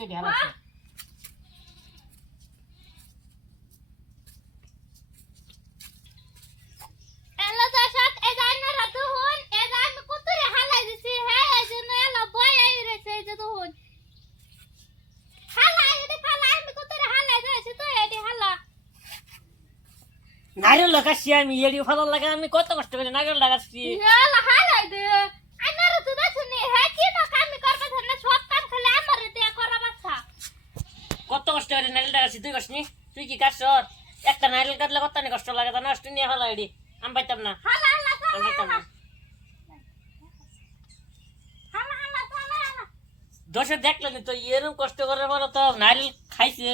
তুই ঢেলাছে এলা দশক এ জানা রাতু হন এ জান কুতুরে হালাই দিছি হ্যাঁ এজন্য এলা বয় আই রেছে যে তো হন হালাই এডি হালাই আমি কুতুরে হালাই দিছি তো এডি হালা নারিয়েল লাগাচ্ছি আমি এডি ভালো লাগে আমি কত কষ্ট করে নারিয়েল লাগাচ্ছি এলা হালাই দে আইনা রাতু দাছনি হ্যাঁ কি না কামি করবে ধরনা সব কাম খালি আমারে দিয়া করা বাচ্চা কত কষ্ট করে নারিয়েল লাগাচ্ছি তুই কষ্টনি তুই কি কাটছ একটা নারিয়েল কাটলে কত কষ্ট লাগে তা নষ্ট নিয়ে ভালো এডি আমি পাইতাম না হালা হালা আমি পাইতাম না হালা হালা হালা দোষে দেখলেন তো এরকম কষ্ট করে বলো তো নারিয়েল খাইছে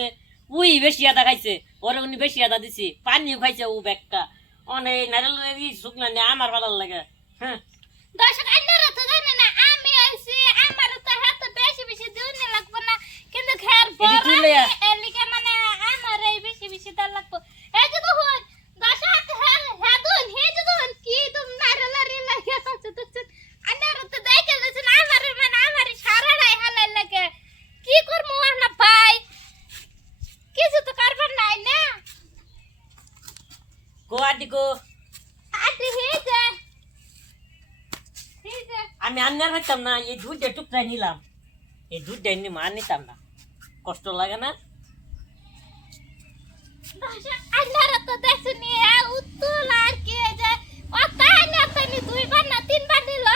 উই বেশি আদা খাইছে ওরে উনি বেশি আদা দিছি পানিও খাইছে ও ব্যাগটা অনেক নারিয়েল শুকনা নিয়ে আমার ভালো লাগে হ্যাঁ দর্শক আইনা রাতু জানে না আমি আইছি আমার তো হাত বেশি বেশি দিন লাগবে না কিন্তু খের এডি তুই লইয়া। এলিকে মানে আমার এই বেশি বেশি দাল লাগবে এই যে দেখুন দর্শক হ্যাঁ হ্যাঁ দুন হে যে দুন কি তুমি নারলারি লাগিয়া আছে তো আইনা রাতু দেখে দিছেন আমার মানে আমার সারা রাই হালাই লাগে কি করব না ভাই কিছু তো করবার নাই না কো আদি কো আদি হে যে আমি আন্নার হইতাম না এই দুধটা টুকরা নিলাম এই দুধটা এমনি মার নিতাম না কষ্ট লাগে না দর্শক আন্নারা তো দেখছনি উত্তুল আর কি যে অতাই না তানি দুইবার না তিনবার দিল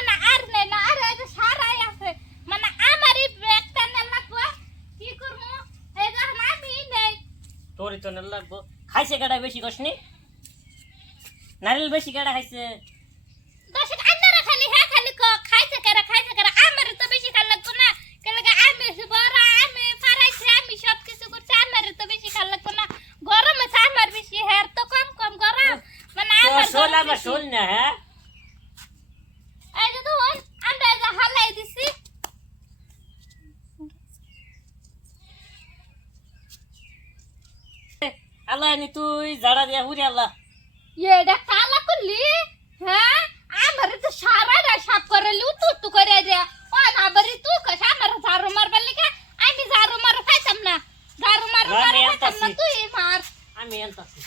না আর নাই না আর এই যে সারাই আছে মানে আমারই ব্যাগটা না লাগবে কি করব এই যে আমি নেই তোরই তো নেল লাগবো খাইছে গাড়া বেশি কষ্টনি নারিয়েল বেশি গাড়া খাইছে দর্শক আন্নারা খালি হ্যাঁ খালি খাইছে করে আমার তো বেশি খাল লাগবে না কেন আমি বড় আমি ফারাইছি আমি সব কিছু করছি আমার তো বেশি খাল লাগবে না গরম আছে আমার বেশি হের তো কম কম গরম মানে তো আমার শোল গরম আমার বেশি। শোল না হ্যাঁ এই যে ধরুন আমরা এই যে হালাই দিছি আল্লাহ নি তুই জাড়া দিয়া হুরি আল্লাহ এটা কালা করলি হ্যাঁ আমার তো সারা রে সাপ করে উতু করে রে ও না বাড়ি তুই কস আমার ঝাড়ু মারবার লিখে আমি ঝাড়ু মারু খাইতাম না ঝাড়ু মারু না, মারু আমি খাইতাম না আনতাছি। তুই মার আমি এনতাছি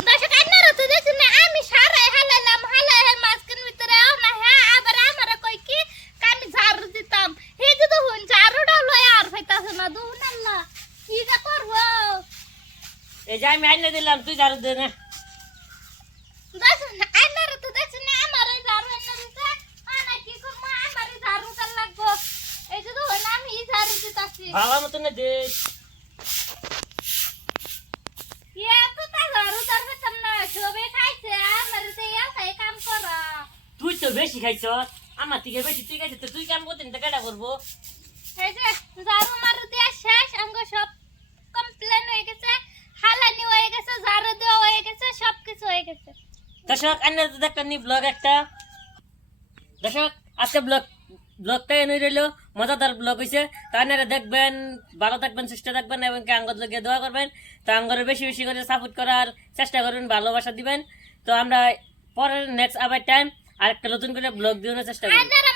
দর্শক আন্নারা তো দেখছেন না আমি সারাই হালাইলাম হালাই মাঝখান ভিতরে না হ্যাঁ আবার আমার কই কি আমি ঝাড়ু দিতাম এই যে দেখুন ঝাড়ুটা লয় আর হইতাছে না দুন আল্লাহ কি যা করবো এই যে আমি আইনে দিলাম তুই ঝাড়ু দে না দেখুন আন্নারা তো দেখছেন না আমার এই ঝাড়ু এনে দিতে না কি করবো আমার এই ঝাড়ুটা লাগবো এই যে দেখুন আমি এই ঝাড়ু দিতাছি ভালো মতন দে তো তা ঝাড়ু ধরবেতাম না সবে খাইছে আমার তো এই কাম করা তুই তো বেশি খাইছ আমার থেকে বেশি তুই খাইছ তো তুই কাম করতেন তো কেডা করবো এই যে ঝাড়ু মারু দিয়া শেষ আঙ্গ সব কমপ্লেন হয়ে গেছে হালানি হয়ে গেছে ঝাড়ু দেওয়া হয়ে গেছে সবকিছু হয়ে গেছে দর্শক আন্না তো দেখতেন নি ব্লগ একটা দর্শক আজকে ব্লগটা এনে রইল মজাদার ব্লগ হয়েছে তো আপনারা দেখবেন ভালো থাকবেন সুস্থ থাকবেন এবং আঙ্গর লোকে দোয়া করবেন তো আঙ্গরে বেশি বেশি করে সাপোর্ট করার চেষ্টা করবেন ভালোবাসা দিবেন তো আমরা পরের নেক্সট আবার টাইম আর একটা নতুন করে ব্লগ দেওয়ার চেষ্টা করব আন্দারা